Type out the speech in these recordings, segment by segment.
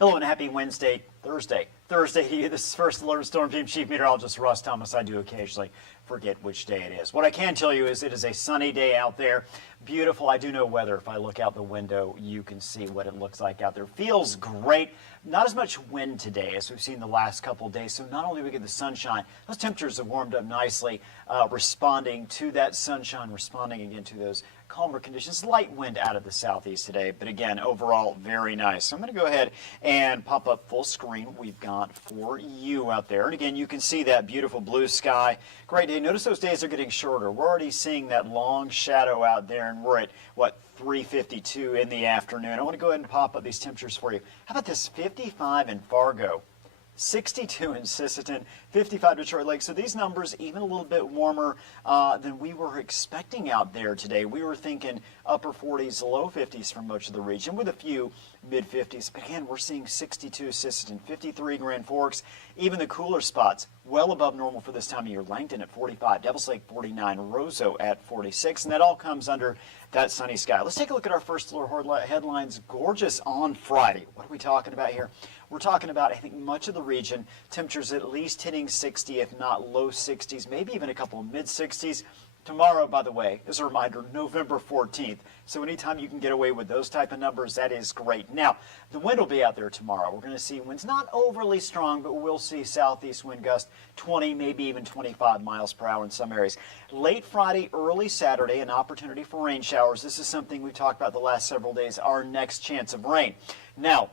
Hello and happy Wednesday, Thursday to you. This is First Alert Storm Team Chief Meteorologist Russ Thomas. I do occasionally forget which day it is. What I can tell you is it is a sunny day out there. Beautiful. I do know weather. If I look out the window, you can see what it looks like out there. Feels great. Not as much wind today as we've seen the last couple of days. So not only do we get the sunshine, those temperatures have warmed up nicely, responding to that sunshine, responding again to those calmer conditions. Light wind out of the southeast today, but again, overall, very nice. So I'm going to go ahead and pop up full screen we've got for you out there. And again, you can see that beautiful blue sky. Great day. Notice those days are getting shorter. We're already seeing that long shadow out there, and we're at, what, 3:52 in the afternoon. I want to go ahead and pop up these temperatures for you. How about this 55 in Fargo? 62 in Sisseton, 55 Detroit Lake. So these numbers even a little bit warmer than we were expecting out there today. We were thinking upper 40s, low 50s for much of the region with a few mid 50s. But again, we're seeing 62 Sisseton, 53 Grand Forks, even the cooler spots well above normal for this time of year. Langdon at 45, Devils Lake 49, Roseau at 46, and that all comes under that sunny sky. Let's take a look at our first alert headlines. Gorgeous on Friday. What are we talking about here? We're talking about, I think, much of the region, temperatures at least hitting 60, if not low 60s, maybe even a couple of mid 60s. Tomorrow, by the way, as a reminder, November 14th. So anytime you can get away with those type of numbers, that is great. Now, the wind will be out there tomorrow. We're going to see winds not overly strong, but we'll see southeast wind gust 20, maybe even 25 miles per hour in some areas. Late Friday, early Saturday, an opportunity for rain showers. This is something we've talked about the last several days, our next chance of rain. Now,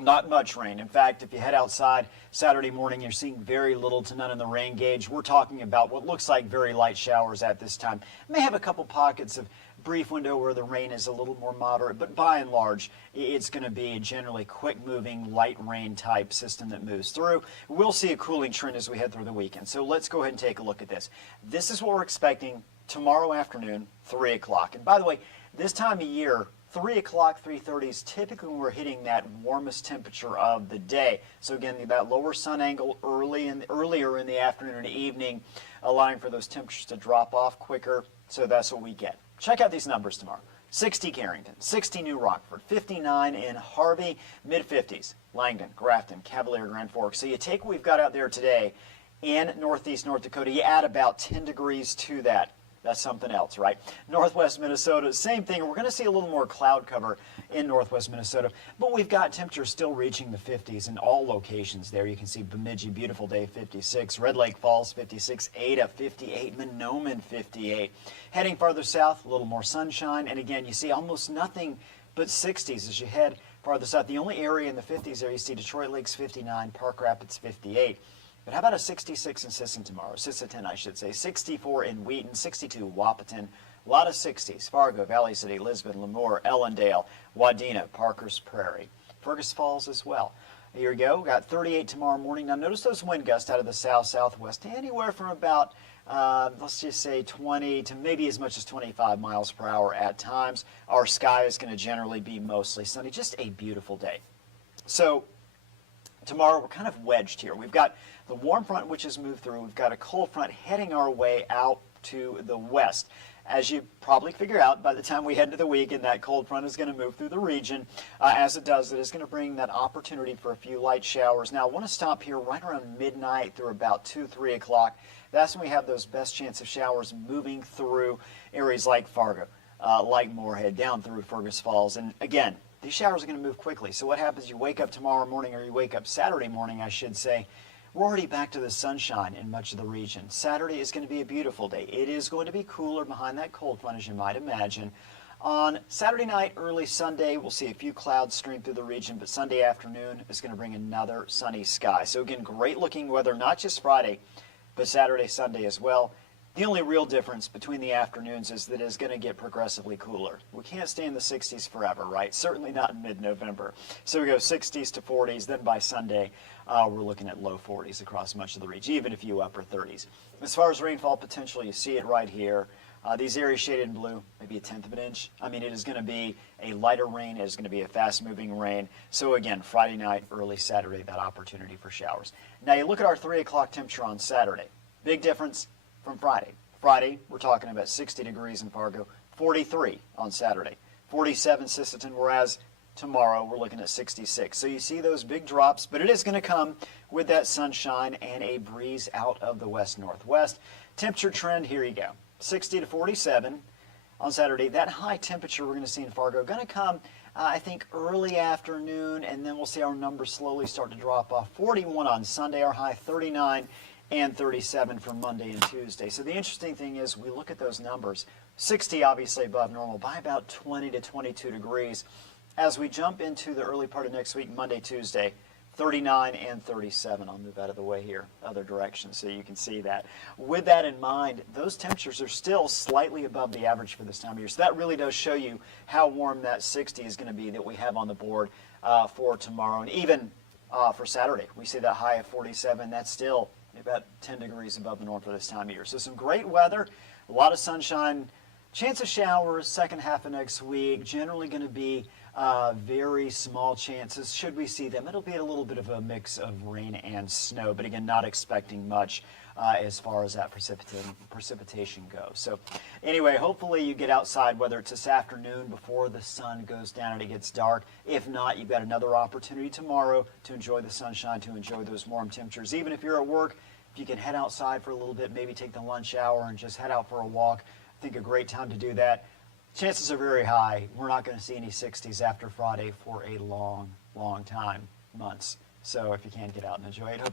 not much rain. In fact, if you head outside Saturday morning, you're seeing very little to none in the rain gauge. We're talking about what looks like very light showers at this time. May have a couple pockets of brief window where the rain is a little more moderate, but by and large, it's going to be a generally quick-moving, light rain type system that moves through. We'll see a cooling trend as we head through the weekend. So let's go ahead and take a look at this. This is what we're expecting tomorrow afternoon, 3 o'clock. And by the way, this time of year, 3 o'clock, 3:30 is typically when we're hitting that warmest temperature of the day. So again, that lower sun angle earlier in the afternoon and evening, allowing for those temperatures to drop off quicker. So that's what we get. Check out these numbers tomorrow. 60 Carrington, 60 New Rockford, 59 in Harvey, mid-50s, Langdon, Grafton, Cavalier, Grand Forks. So you take what we've got out there today in northeast North Dakota, you add about 10 degrees to that. That's something else, right? Northwest Minnesota, same thing. We're going to see a little more cloud cover in northwest Minnesota, but we've got temperatures still reaching the 50s in all locations there. You can see Bemidji, beautiful day, 56. Red Lake Falls, 56. Ada, 58. Mahnomen, 58. Heading farther south, a little more sunshine, and again, you see almost nothing but 60s as you head farther south. The only area in the 50s there, you see Detroit Lakes, 59. Park Rapids, 58. But how about a 66 in Sisseton, I should say, 64 in Wheaton, 62 Wahpeton, a lot of 60s, Fargo, Valley City, Lisbon, Lemoore, Ellendale, Wadena, Parker's Prairie, Fergus Falls as well. Here we go, got 38 tomorrow morning. Now notice those wind gusts out of the south-southwest, anywhere from about, let's just say 20 to maybe as much as 25 miles per hour at times. Our sky is going to generally be mostly sunny, just a beautiful day. So tomorrow, we're kind of wedged here. We've got the warm front, which has moved through. We've got a cold front heading our way out to the west. As you probably figure out, by the time we head into the weekend, that cold front is going to move through the region. As it does, it is going to bring that opportunity for a few light showers. Now, I want to stop here right around midnight through about 2, 3 o'clock. That's when we have those best chance of showers moving through areas like Fargo, like Moorhead, down through Fergus Falls. And again, these showers are going to move quickly. So what happens, you wake up tomorrow morning, or you wake up Saturday morning, I should say, we're already back to the sunshine in much of the region. Saturday is going to be a beautiful day. It is going to be cooler behind that cold front, as you might imagine. On Saturday night, early Sunday, we'll see a few clouds stream through the region, but Sunday afternoon is going to bring another sunny sky. So again, great looking weather, not just Friday, but Saturday, Sunday as well. The only real difference between the afternoons is that it's going to get progressively cooler. We can't stay in the 60s forever, right? Certainly not in mid-November. So we go 60s to 40s, then by Sunday, we're looking at low 40s across much of the region, even a few upper 30s. As far as rainfall potential, you see it right here. These areas shaded in blue, maybe 1/10 of an inch. I mean, it is going to be a lighter rain. It is going to be a fast-moving rain. So again, Friday night, early Saturday, that opportunity for showers. Now you look at our 3 o'clock temperature on Saturday. Big difference from Friday. Friday, we're talking about 60 degrees in Fargo, 43 on Saturday, 47 Sisseton, whereas tomorrow, we're looking at 66. So you see those big drops, but it is going to come with that sunshine and a breeze out of the west-northwest. Temperature trend, here you go. 60 to 47 on Saturday. That high temperature we're going to see in Fargo going to come, I think, early afternoon, and then we'll see our numbers slowly start to drop off. 41 on Sunday, our high 39, and 37 for Monday and Tuesday. So the interesting thing is we look at those numbers. 60 obviously above normal by about 20 to 22 degrees. As we jump into the early part of next week, Monday, Tuesday, 39 and 37. I'll move out of the way here, other direction, so you can see that. With that in mind, those temperatures are still slightly above the average for this time of year. So that really does show you how warm that 60 is going to be that we have on the board for tomorrow. And even for Saturday, we see that high of 47. That's still about 10 degrees above the norm for this time of year. So some great weather, a lot of sunshine. Chance of showers second half of next week, generally going to be very small chances. Should we see them, it'll be a little bit of a mix of rain and snow, but again, not expecting much as far as that precipitation goes. So anyway, hopefully you get outside, whether it's this afternoon before the sun goes down and it gets dark. If not, you've got another opportunity tomorrow to enjoy the sunshine, to enjoy those warm temperatures. Even if you're at work, if you can head outside for a little bit, maybe take the lunch hour and just head out for a walk. I think a great time to do that. Chances are very high. We're not going to see any 60s after Friday for a long, long time, months. So if you can, get out and enjoy it.